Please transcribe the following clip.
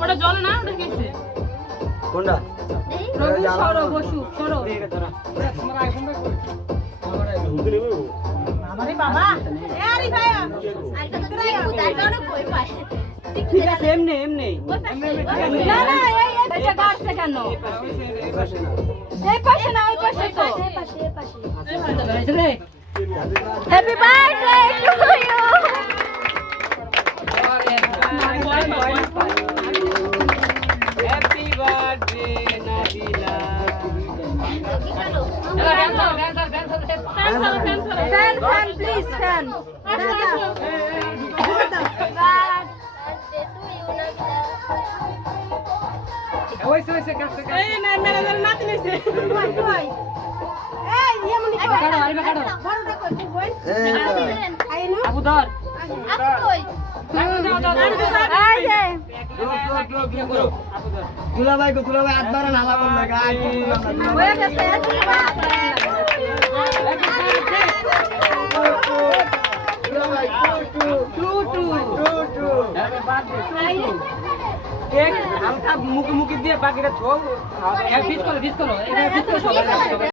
ওটা জল না ওটা কিসে কোনটা রবি সরো বসু সরো আমারে বাবা এ আরি ভাইয়া ঠিক আছে এমনি এমনি না না এই এটা কাটছে কেন এই পাশে না ওই পাশে তো happy birthday to you happy birthday Nabila fan please fan ওইসে কাছে এই না ম্যানেজার নাতি নিছে কই এই এমনি কই কাটো আইবা কাটো বড়টা কই তুই বল আইনো আবু ধর আবু কই আই যে দুলাভাই আটবার নালা বল লাগা হয়ে গেছে মুখে দিয়ে বাকিটা থো এক পিস করো